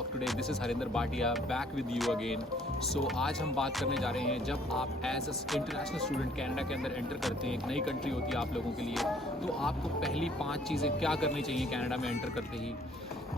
Talk today. This is Harinder Bhatia back with you again. So आज हम बात करने जा रहे हैं, जब आप as a international student Canada के अंदर एंटर करते हैं, एक नई कंट्री होती है आप लोगों के लिए, तो आपको पहली 5 चीज़ें क्या करनी चाहिए कनाडा में एंटर करते ही।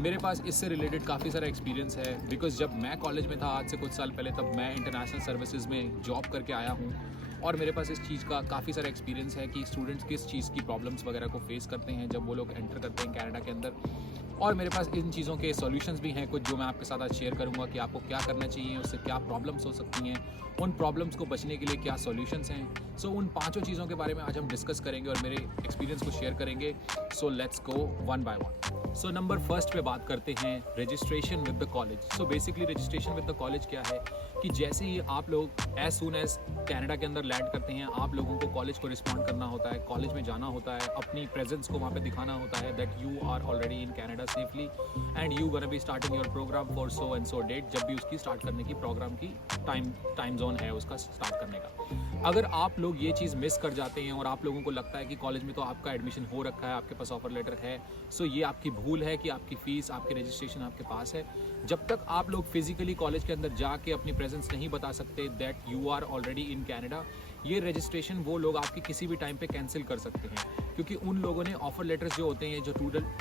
मेरे पास इससे रिलेटेड काफ़ी सारा एक्सपीरियंस है, बिकॉज जब मैं कॉलेज में था आज से कुछ साल पहले, तब मैं इंटरनेशनल सर्विसेज में जॉब करके आया हूँ और मेरे पास इस चीज़ का काफ़ी सारा एक्सपीरियंस है कि स्टूडेंट्स किस चीज़ की प्रॉब्लम्स वगैरह को फेस करते हैं जब वो लोग एंटर करते हैं कनाडा के अंदर। और मेरे पास इन चीज़ों के सॉल्यूशंस भी हैं कुछ, जो मैं आपके साथ आज शेयर करूंगा कि आपको क्या करना चाहिए, उससे क्या प्रॉब्लम्स हो सकती हैं, उन प्रॉब्लम्स को बचने के लिए क्या सॉल्यूशंस हैं। सो उन 5 चीज़ों के बारे में आज हम डिस्कस करेंगे और मेरे एक्सपीरियंस को शेयर करेंगे। So let's go one by one. So number first पे बात करते हैं registration with the college. So basically registration with the college क्या है कि जैसे ही आप लोग एज सून एज कनाडा के अंदर लैंड करते हैं, आप लोगों को कॉलेज को रिस्पॉन्ड करना होता है, कॉलेज में जाना होता है, अपनी प्रेजेंस को वहाँ पे दिखाना होता है that you are already in Canada safely and you gonna be starting your programme for so and so date, जब भी उसकी स्टार्ट करने की प्रोग्राम की टाइम जोन है उसका स्टार्ट करने का। अगर आप लोग ये चीज़ मिस कर जाते हैं और आप लोगों को लगता है कि कॉलेज में तो आपका एडमिशन हो रखा है, आपके पास ऑफर लेटर है, सो ये आपकी भूल है कि आपकी फ़ीस, आपकी रजिस्ट्रेशन आपके पास है। जब तक आप लोग फिजिकली कॉलेज के अंदर जाके अपनी प्रेजेंस नहीं बता सकते that you are already in Canada, ये रजिस्ट्रेशन वो लोग आपकी किसी भी टाइम पे कैंसिल कर सकते हैं, क्योंकि उन लोगों ने ऑफर लेटर्स जो होते हैं, जो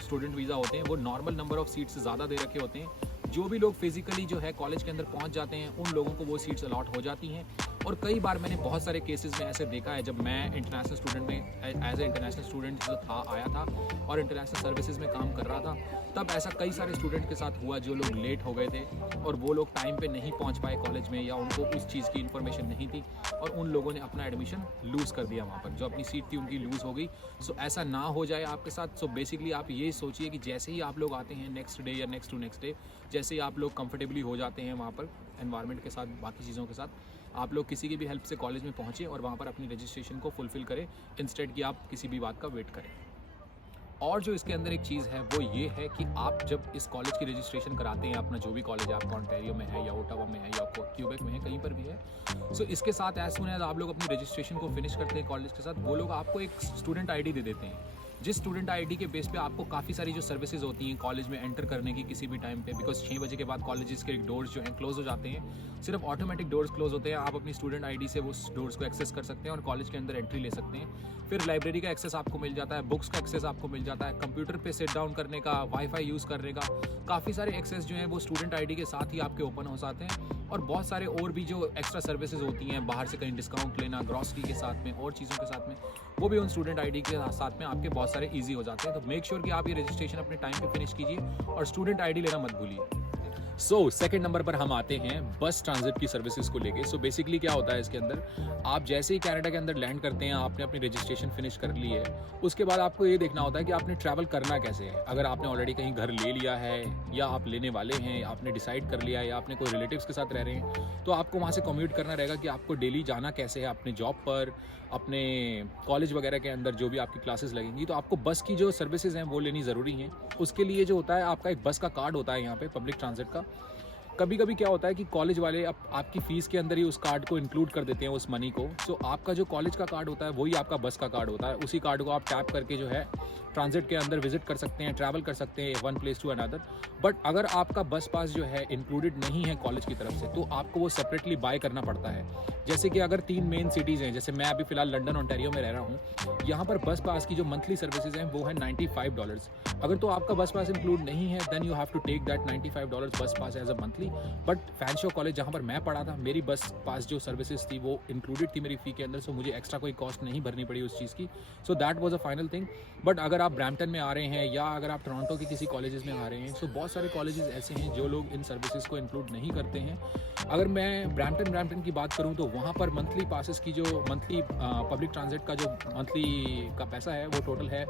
स्टूडेंट वीज़ा होते हैं, वो नॉर्मल नंबर ऑफ सीट्स से ज़्यादा दे रखे होते हैं। जो भी लोग फिजिकली जो है कॉलेज के अंदर पहुंच जाते हैं, उन लोगों को वो सीट्स अलॉट हो जाती हैं। और कई बार मैंने बहुत सारे केसेस में ऐसे देखा है, जब मैं इंटरनेशनल स्टूडेंट में एज ए इंटरनेशनल स्टूडेंट जो था आया था और इंटरनेशनल सर्विसेज में काम कर रहा था, तब ऐसा कई सारे स्टूडेंट के साथ हुआ जो लोग लेट हो गए थे और वो लोग टाइम पे नहीं पहुंच पाए कॉलेज में, या उनको उस चीज़ की इन्फॉर्मेशन नहीं थी और उन लोगों ने अपना एडमिशन लूज़ कर दिया, वहाँ पर जो अपनी सीट थी उनकी लूज़ हो गई। सो ऐसा ना हो जाए आपके साथ। सो बेसिकली आप ये सोचिए कि जैसे ही आप लोग आते हैं नेक्स्ट डे या नेक्स्ट टू नेक्स्ट डे, जैसे ही आप लोग कंफर्टेबली हो जाते हैं वहाँ पर एनवायरनमेंट के साथ, बाकी चीज़ों के साथ, आप लोग किसी की भी हेल्प से कॉलेज में पहुँचे और वहाँ पर अपनी रजिस्ट्रेशन को फुलफ़िल करें, इंस्टेड कि आप किसी भी बात का वेट करें। और जो इसके अंदर एक चीज़ है वो ये है कि आप जब इस कॉलेज की रजिस्ट्रेशन कराते हैं, अपना जो भी कॉलेज है, आपका ओंटारियो में है या ओटावा में है या क्यूबेक में है, कहीं पर भी है, सो इसके साथ एज सून एज आप लोग अपनी रजिस्ट्रेशन को फिनिश करते हैं कॉलेज के साथ, वो लोग आपको एक स्टूडेंट आईडी दे देते हैं, जिस स्टूडेंट आईडी के बेस पे आपको काफ़ी सारी जो सर्विसेज होती हैं कॉलेज में एंटर करने की किसी भी टाइम पे, बिकॉज 6 बजे के बाद कॉलेजेस के डोर्स जो हैं क्लोज हो जाते हैं, सिर्फ ऑटोमेटिक डोर्स क्लोज होते हैं, आप अपनी स्टूडेंट आईडी से उस डोर्स को एक्सेस कर सकते हैं और कॉलेज के अंदर एंट्री ले सकते हैं। फिर लाइब्रेरी का एक्सेस आपको मिल जाता है, बुक्स का एक्सेस आपको मिल जाता है, कंप्यूटर पे सेट डाउन करने का, वाईफाई यूज़ करने का, काफ़ी सारे एक्सेस जो हैं वो स्टूडेंट आईडी के साथ ही आपके ओपन हो जाते हैं। और बहुत सारे और भी जो एक्स्ट्रा सर्विसेज होती हैं, बाहर से कहीं डिस्काउंट लेना, ग्रॉसरी के साथ में और चीज़ों के साथ में, वो भी उन स्टूडेंट आईडी के साथ में आपके बहुत सारे ईजी हो जाते हैं। तो मेक श्योर कि आप ये रजिस्ट्रेशन अपने टाइम पे फिनिश कीजिए और स्टूडेंट आईडी लेना मत भूलिए। सो सेकंड नंबर पर हम आते हैं बस ट्रांजिट की सर्विसेज को लेके। सो बेसिकली क्या होता है इसके अंदर, आप जैसे ही कनाडा के अंदर लैंड करते हैं, आपने अपनी रजिस्ट्रेशन फिनिश कर ली है, उसके बाद आपको ये देखना होता है कि आपने ट्रैवल करना कैसे है। अगर आपने ऑलरेडी कहीं घर ले लिया है या आप लेने वाले हैं, आपने डिसाइड कर लिया है, या आपने कोई रिलेटिव्स के साथ रह रहे हैं, तो आपको वहाँ से कम्यूट करना रहेगा कि आपको डेली जाना कैसे है, अपने जॉब पर, अपने कॉलेज वगैरह के अंदर जो भी आपकी क्लासेस लगेंगी, तो आपको बस की जो सर्विसेज हैं वो लेनी ज़रूरी हैं। उसके लिए जो होता है, आपका एक बस का कार्ड होता है यहाँ पे पब्लिक ट्रांजिट का। कभी कभी क्या होता है कि कॉलेज वाले आपकी फ़ीस के अंदर ही उस कार्ड को इंक्लूड कर देते हैं, उस मनी को। सो आपका जो कॉलेज का कार्ड होता है वही आपका बस का कार्ड होता है। उसी कार्ड को आप टैप करके जो है ट्रांजिट के अंदर विजिट कर सकते हैं, ट्रैवल कर सकते हैं one place to another. But अगर आपका बस पास जो है इंक्लूडेड नहीं है कॉलेज की तरफ से, तो आपको वो सेपरेटली बाय करना पड़ता है। जैसे कि अगर 3 मेन सिटीज़ हैं, जैसे मैं अभी फिलहाल लंदन ओंटारियो में रह रहा हूँ, यहाँ पर बस पास की जो मंथली सर्विसेज हैं वो है $95। अगर तो आपका बस पास इंक्लूड नहीं है, then you have to take that $95 bus pass as a monthly. But Fanshawe college जहाँ पर मैं पढ़ा था, मेरी बस पास जो सर्विसेज थी वो इंक्लूडेड थी मेरी फ़ी के अंदर, सो मुझे एक्स्ट्रा कोई कॉस्ट नहीं भरनी पड़ी उस चीज़ की। So that was a final thing. But अगर आप ब्रैम्पटन में आ रहे हैं या अगर आप टोरंटो के किसी कॉलेजेस में आ रहे हैं, सो बहुत सारे कॉलेजेस ऐसे हैं जो लोग इन सर्विसेज को इंक्लूड नहीं करते हैं। अगर मैं ब्रैम्पटन की बात करूँ, तो वहाँ पर मंथली पासेस की जो मंथली पब्लिक ट्रांजिट का जो मंथली का पैसा है वो टोटल है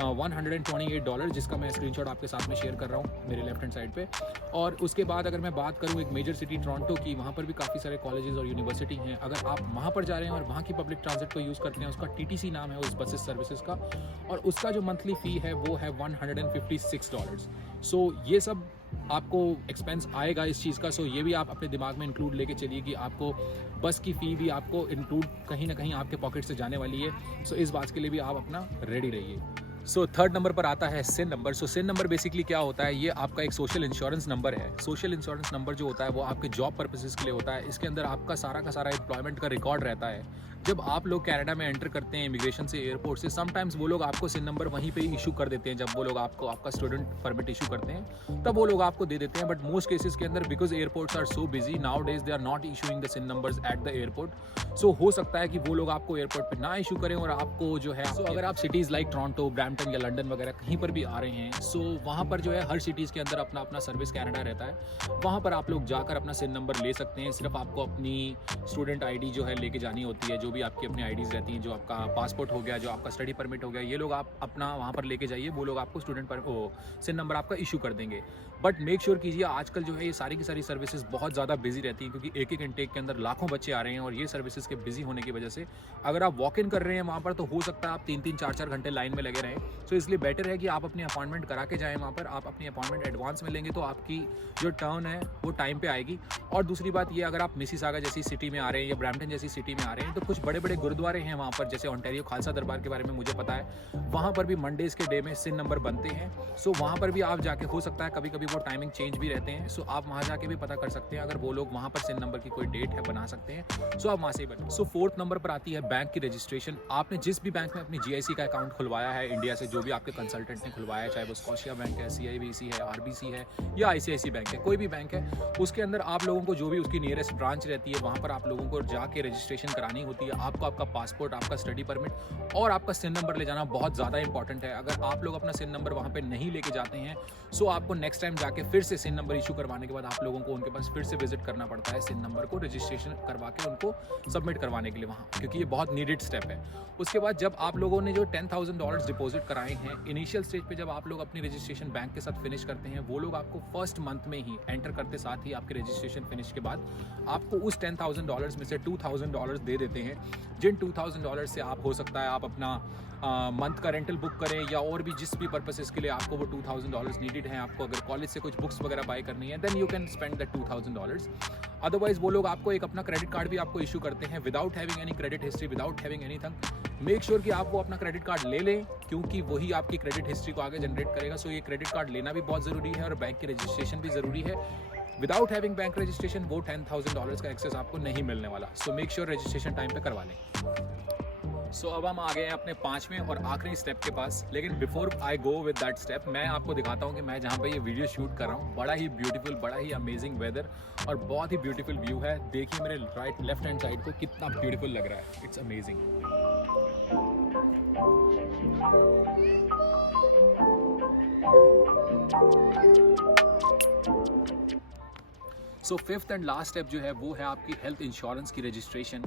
$128, जिसका मैं स्क्रीनशॉट आपके साथ में शेयर कर रहा हूँ मेरे लेफ्ट हैंड साइड पे। और उसके बाद अगर मैं बात करूँ एक मेजर सिटी टोरंटो की, वहाँ पर भी काफ़ी सारे कॉलेजेस और यूनिवर्सिटी हैं। अगर आप वहाँ पर जा रहे हैं और वहाँ की पब्लिक ट्रांजिट को यूज़ करते हैं, उसका TTC नाम है उस बसेस सर्विसेज का, और उसका जो मंथली फ़ी है वो है $156। सो ये सब आपको एक्सपेंस आएगा इस चीज़ का। सो ये भी आप अपने दिमाग में इंक्लूड लेके चलिए कि आपको बस की फ़ी भी आपको इंक्लूड कहीं ना कहीं आपके पॉकेट से जाने वाली है। सो इस बात के लिए भी आप अपना रेडी रहिए। सो थर्ड नंबर पर आता है सिन नंबर। सो सिन नंबर बेसिकली क्या होता है, ये आपका एक सोशल इंश्योरेंस नंबर है। सोशल इंश्योरेंस नंबर जो होता है वो आपके जॉब पर्पसेस के लिए होता है। इसके अंदर आपका सारा का सारा एम्प्लॉयमेंट का रिकॉर्ड रहता है। जब आप लोग कनाडा में एंटर करते हैं इमिग्रेशन से, एयरपोर्ट से, समटाइम्स वो लोग आपको सिन नंबर वहीं पे इशू कर देते हैं। जब वो लोग आपको आपका स्टूडेंट परमिट इशू करते हैं तब वो लोग आपको दे देते हैं। बट मोस्ट केसेस के अंदर because airports are so busy nowadays, they are not issuing the SIN numbers at the airport. So हो सकता है कि वो लोग आपको एयरपोर्ट पे ना इशू करें और आपको जो है, सो अगर आप सिटीज़ लाइक टोरंटो, ब्रैम्पटन या लंदन वगैरह कहीं पर भी आ रहे हैं, सो वहाँ पर जो है हर सिटीज़ के अंदर अपना अपना सर्विस कैनेडा रहता है। वहाँ पर आप लोग जाकर अपना सिन नंबर ले सकते हैं। सिर्फ आपको अपनी स्टूडेंट आईडी जो है लेके जानी होती है, जो भी आपकी अपनी आईडीज़ रहती हैं, जो आपका पासपोर्ट हो गया, जो आपका स्टडी परमिट हो गया, ये लोग आप अपना वहाँ पर लेके जाइए। वो लोग आपको स्टूडेंट पर सिन नंबर आपका इशू कर देंगे। बट मेक श्योर कीजिए, आजकल जो है ये सारी की सारी सर्विसेज बहुत ज़्यादा बिजी रहती हैं, क्योंकि एक एक इंटेक के अंदर लाखों बच्चे आ रहे हैं। और ये सर्विसेज के बिजी होने की वजह से अगर आप वॉक इन कर रहे हैं वहाँ पर, तो हो सकता है आप 3-3, 4-4 घंटे लाइन में लगे रहें। सो इसलिए बेटर है कि आप अपनी अपॉइंटमेंट करा के जाएँ वहाँ पर। आप अपनी अपॉइंटमेंट एडवांस में लेंगे तो आपकी जो टर्न है वो टाइम पे आएगी। और दूसरी बात ये, अगर आप मिसिसागा जैसी सिटी में आ रहे हैं या ब्रैम्पटन जैसी सिटी में आ रहे हैं, तो कुछ बड़े बड़े गुरुद्वारे हैं वहाँ पर, जैसे ओंटारियो खालसा दरबार के बारे में मुझे पता है। वहाँ पर भी मंडेज़ के डे में सिन नंबर बनते हैं। सो वहाँ पर भी आप जाके, हो सकता है कभी कभी वो टाइमिंग चेंज भी रहते हैं, सो आप वहाँ जाके भी पता कर सकते हैं। अगर वो लोग वहाँ पर सिन नंबर की कोई डेट है बना सकते हैं, सो आप वहाँ से ही बना। सो फोर्थ नंबर पर आती है बैंक की रजिस्ट्रेशन। आपने जिस भी बैंक में अपनी GIC का अकाउंट खुलवाया है इंडिया से, जो भी आपके कंसल्टेंट ने खुलवाया है, चाहे वो स्कॉशिया बैंक है, CIBC है, RBC है या ICICI बैंक है, कोई भी बैंक है, उसके अंदर आप लोगों को जो भी उसकी नियरेस्ट ब्रांच रहती है, वहाँ पर आप लोगों को जाके रजिस्ट्रेशन करानी होती है। आपको आपका पासपोर्ट, आपका स्टडी परमिट और आपका सिन नंबर ले जाना बहुत ज़्यादा इंपॉर्टेंट है। अगर आप लोग अपना सिन नंबर वहाँ पे नहीं लेके जाते हैं, सो आपको नेक्स्ट टाइम जाके फिर से सिन नंबर इशू करवाने के बाद आप लोगों को उनके पास फिर से विजिट करना पड़ता है सिन नंबर को रजिस्ट्रेशन करवा के उनको सबमिट करवाने के लिए वहाँ, क्योंकि ये बहुत नीडेड स्टेप है। उसके बाद जब आप लोगों ने जो $10,000 डिपॉजिट कराए हैं इनिशियल स्टेज पे, जब आप लोग अपनी रजिस्ट्रेशन बैंक के साथ फिनिश करते हैं, वो लोग आपको फर्स्ट मंथ में ही एंटर करते साथ ही आपके रजिस्ट्रेशन फिनिश के बाद आपको उस $10,000 में से $2,000 दे देते हैं। जिन $2,000 से आप, हो सकता है आप अपना मंथ का रेंटल बुक करें या और भी जिस भी पर्पसेस के लिए आपको वो $2,000 नीडेड है, आपको अगर कॉलेज से कुछ बुक्स वगैरह बाय करनी है, then you can spend that $2,000। Otherwise वो लोग आपको एक अपना क्रेडिट कार्ड भी आपको इशू करते हैं without having any credit history, without having anything. Make sure कि आप वो अपना क्रेडिट कार्ड ले लें, क्योंकि वही आपकी क्रेडिट हिस्ट्री को आगे जनरेट करेगा। सो ये क्रेडिट कार्ड लेना भी बहुत ज़रूरी है और बैंक की रजिस्ट्रेशन भी ज़रूरी है। विदाउट हैविंग बैंक रजिस्ट्रेशन वो $10,000 का एक्सेस आपको नहीं मिलने वाला। So make sure registration time पे करवा लें। सो अब हम आ गए हैं अपने 5वें और आखिरी स्टेप के पास। लेकिन before I go with that step, मैं आपको दिखाता हूँ कि मैं जहाँ पे ये वीडियो शूट कर रहा हूँ, बड़ा ही ब्यूटीफुल, बड़ा ही अमेजिंग वेदर और बहुत ही ब्यूटीफुल व्यू है। देखिए मेरे राइट लेफ्ट हैंड साइड को कितना ब्यूटीफुल लग रहा है। It's amazing. So fifth and last step जो है वो है आपकी हेल्थ इंश्योरेंस की रजिस्ट्रेशन।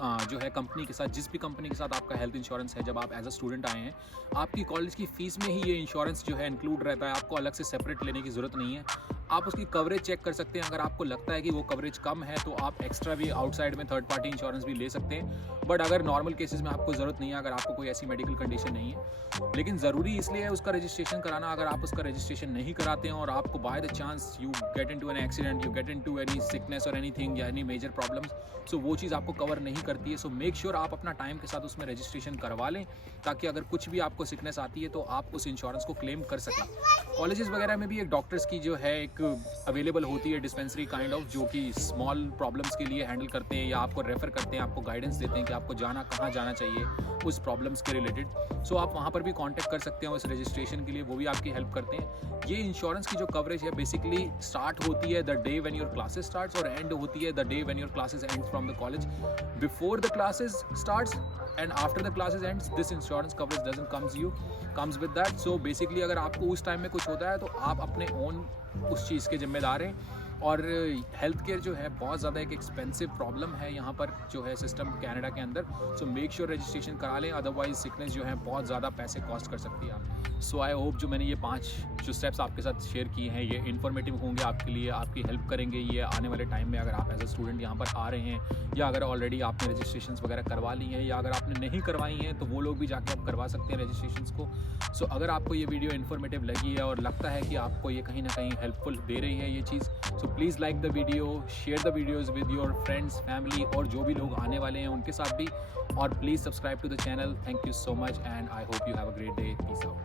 जो है कंपनी के साथ, जिस भी कंपनी के साथ आपका हेल्थ इंश्योरेंस है, जब आप एज अ स्टूडेंट आए हैं, आपकी कॉलेज की फ़ीस में ही ये इंश्योरेंस जो है इंक्लूड रहता है। आपको अलग से सेपरेट लेने की ज़रूरत नहीं है। आप उसकी कवरेज चेक कर सकते हैं। अगर आपको लगता है कि वो कवरेज कम है तो आप एक्स्ट्रा भी आउटसाइड में थर्ड पार्टी इंश्योरेंस भी ले सकते हैं। बट अगर नॉर्मल केसेस में आपको ज़रूरत नहीं है, अगर आपको कोई ऐसी मेडिकल कंडीशन नहीं है। लेकिन ज़रूरी इसलिए है उसका रजिस्ट्रेशन कराना। अगर आप उसका रजिस्ट्रेशन नहीं कराते हैं और आपको by the chance you get into an accident, you get into any sickness और एनीथिंग या एनी मेजर प्रॉब्लम्स, सो वो चीज़ आपको कवर नहीं करती है। सो मेक श्योर आप अपना टाइम के साथ उसमें रजिस्ट्रेशन करवा लें, ताकि अगर कुछ भी आपको सिकनेस आती है तो आप उस इंश्योरेंस को क्लेम कर सकें। कॉलेजेस वगैरह में भी एक डॉक्टर्स की जो है एक अवेलेबल होती है डिस्पेंसरी काइंड ऑफ, जो कि स्मॉल प्रॉब्लम्स के लिए हैंडल करते हैं या आपको रेफ़र करते हैं, आपको गाइडेंस देते हैं कि आपको कहाँ जाना चाहिए उस प्रॉब्लम्स के रिलेटेड। सो आप वहाँ पर भी कांटेक्ट कर सकते हैं उस रजिस्ट्रेशन के लिए, वो भी आपकी हेल्प करते हैं। ये इंश्योरेंस की जो कवरेज है बेसिकली स्टार्ट होती है the day when your classes starts और एंड होती है the day when your classes and from the college. Before the classes starts and after the classes ends, this insurance coverage doesn't comes with that. So basically अगर आपको उस time में कुछ होता है तो आप अपने ओन उस चीज़ के जिम्मेदार हैं। और हेल्थ केयर जो है बहुत ज़्यादा एक एक्सपेंसिव प्रॉब्लम है यहाँ पर जो है सिस्टम कनाडा के अंदर। सो मेक श्योर रजिस्ट्रेशन करा लें, अदरवाइज सिकनेस जो है बहुत ज़्यादा पैसे कॉस्ट कर सकती है आप। सो आई होप जो मैंने ये 5 जो स्टेप्स आपके साथ शेयर किए हैं ये इन्फॉर्मेटिव होंगे आपके लिए, आपकी हेल्प करेंगे ये आने वाले टाइम में। अगर आप एज अ स्टूडेंट यहाँ पर आ रहे हैं या अगर ऑलरेडी आपने रजिस्ट्रेशन वगैरह करवा ली हैं या अगर आपने नहीं करवाई हैं तो वो लोग भी जाके आप करवा सकते हैं रजिस्ट्रेशन को। सो अगर आपको ये वीडियो इन्फॉर्मेटिव लगी है और लगता है कि आपको ये कहीं ना कहीं हेल्पफुल दे रही है ये चीज़, so so please like the video, share the videos with your friends, family और जो भी लोग आने वाले हैं उनके साथ भी, और please subscribe to the channel. Thank you so much and I hope you have a great day. Peace out.